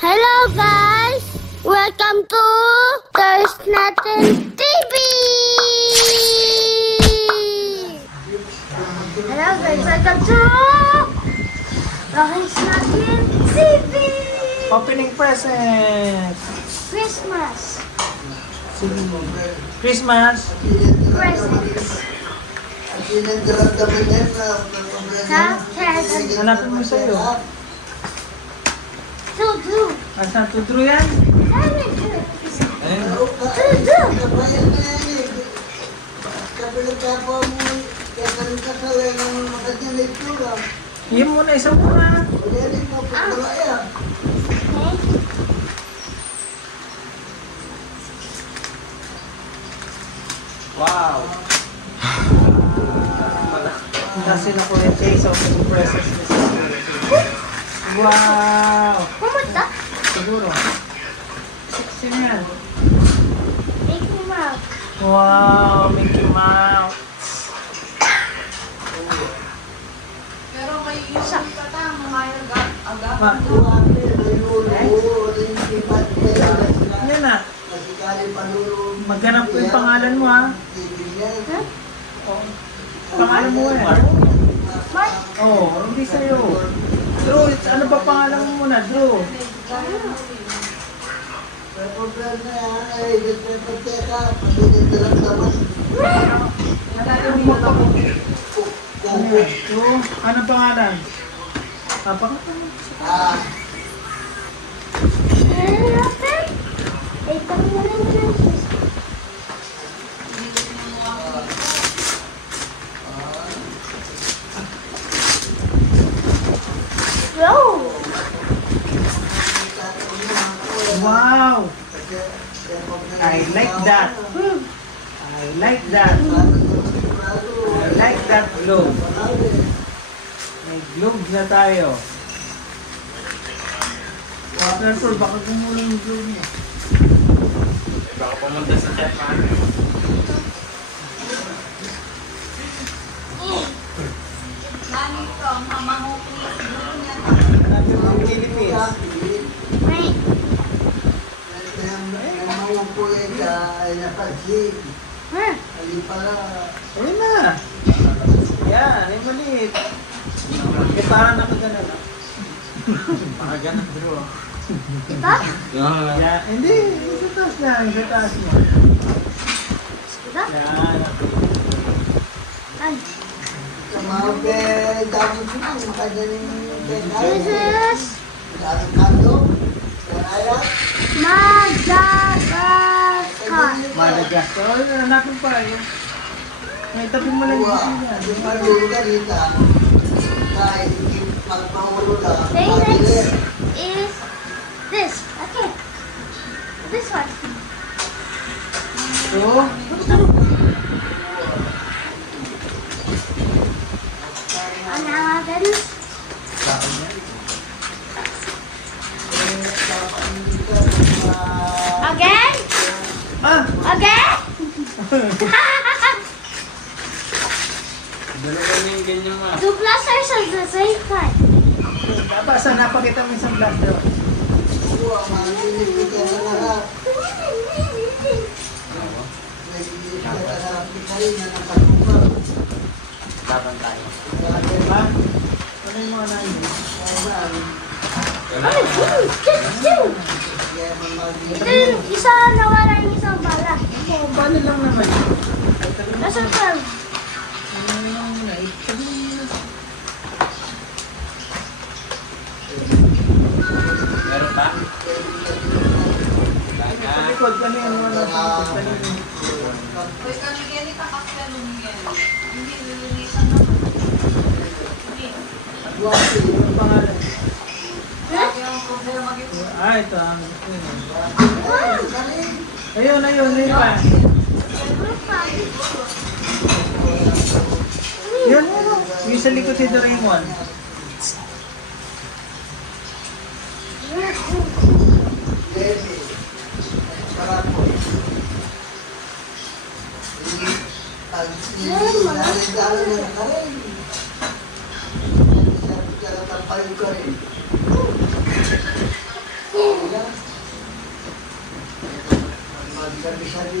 Hello guys! Welcome to There's Nothing TV! Hello guys! Welcome to There's Nothing TV! Opening present! Christmas! Christmas! Presents! Hanapin mo sa'yo. Tudu! Asan tudro yan? Tudu! Iyan muna, isa muna. Wow! Kasi na ko yung case of the presents. Wow! Kumusta? Siguro. 16 yan. Mickey Mouse. Wow! Mickey Mouse! Pero may isa pa ta, mamayag agad. Yan na. Maghanap ko yung pangalan mo ha. Huh? Oh. Pangalan mo eh. Mark? Oh, hindi sa'yo. Drew, ano ba pangalan mo muna? Drew. Drew, ano pangalan? Pangalan mo. Wow! I like that. I like that. I like that globe. May globe na tayo. Therefore, baka gumulo yung globe niya. Baka pumunta sa Japan. Nani ito, mamangukuli siguro niya. Hanapin mo ang Philippines. Ayun na. Yan, yung maliit. Eh, parang nakagana na. Pakagana, Drew. Ito? Yan, hindi. Sa taas lang, sa taas mo. Ito? Yan. Ay. Jesus! Madagascar! Madagascar. Oh, hanapin pa yun. May tabi mo lang yun. Next is this. Okay. This one. So, Ano natin? Again? ah! Again? Dalawa na yung ganyan nga. Two blasters at the same time. Basta napakita mo isang blaster. Laban tayo. Diba? Ano yung mga nahin? Ito yung isa nawala yung isang bala. Oh, paano lang naman? Nasa farm. Ano lang na? Itabi mo na. Meron pa? Sa likod, ano yung mga nasa likod? Pwede kami ganit ang kakalong yan. Hindi nililisan naman. Hindi. Ang pangalan? Lagi ang problema ito. Ah, ito. Ayun, ayun pa. Yun, yung sa likod si Doraemon. Oh.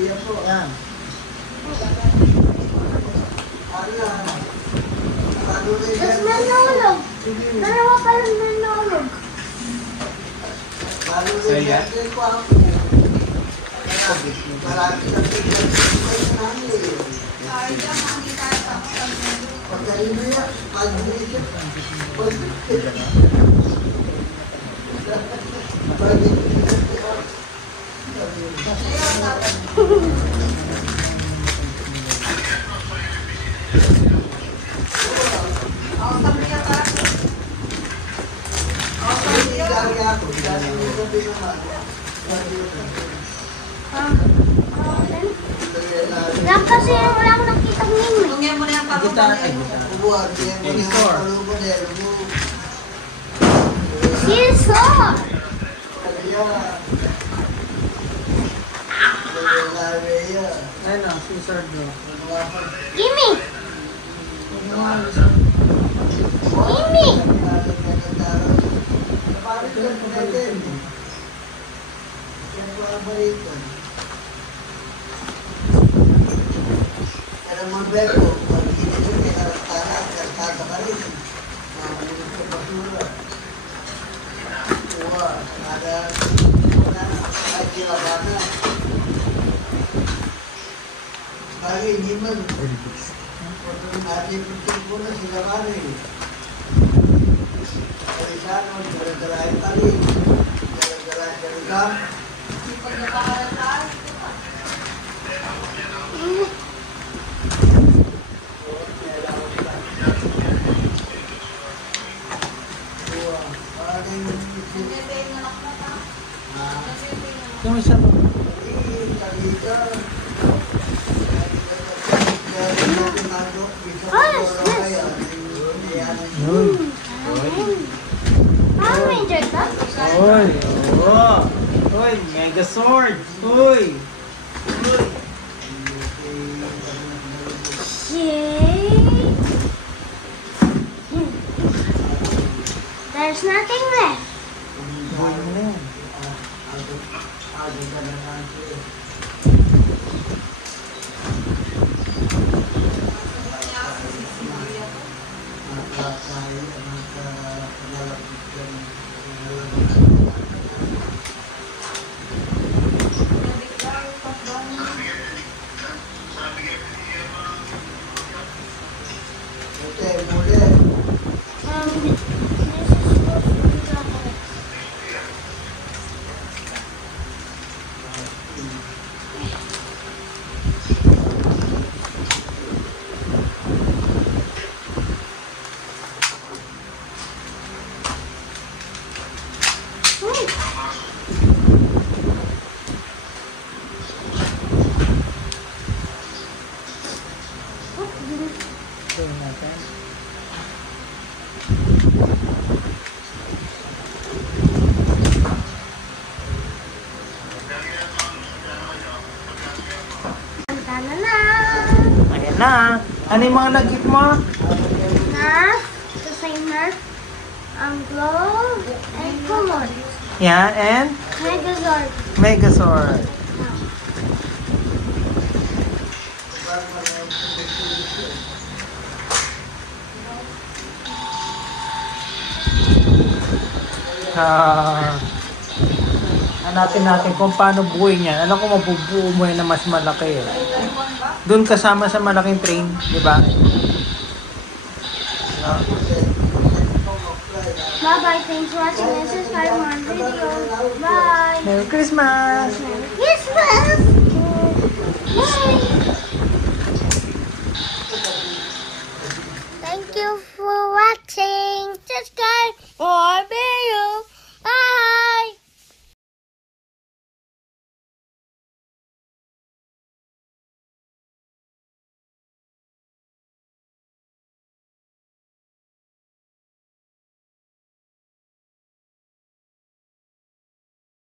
Yan. Tapos may nahulog. Dalawa pa lang may nahulog. Saya. Ay, diyan, hindi tayo tapos ang menu. Ayun, tapos. Ako sa mga tayo. Ako sa mga. Lang kasi wala akong nakita ng Tungyan mo na yung Gita, parupa ay, niya. gita. Scissor! Ayun na, scissor bro. Gimme! Gimme! Hindi man. Ating puting po na sila pare. Parisano, dala-dalahin tali. Dala-dalahin dalagang. Pag napakalan tayo. Hindi tayo nanak na pa. Yung isa bro. Power Ranger ka? Uy! Oo! Uy! Megazord! Uy! Uy! Yay! There's nothing left. Uy mo na yan. This is supposed to be the head. Ito natin. Tana na! Ayan na. Ano yung mga nag-gift mo? Nerf, the same Nerf, Glow, and Kumon. Yan, and Megazord. Megazord. Hanapin natin kung paano buhay niyan. Alam ko mabubuo mo yan na mas malaki. Doon kasama sa malaking train, di ba? Bye-bye. Thanks for watching and subscribe more videos. Bye. Merry Christmas! Merry Christmas! Bye!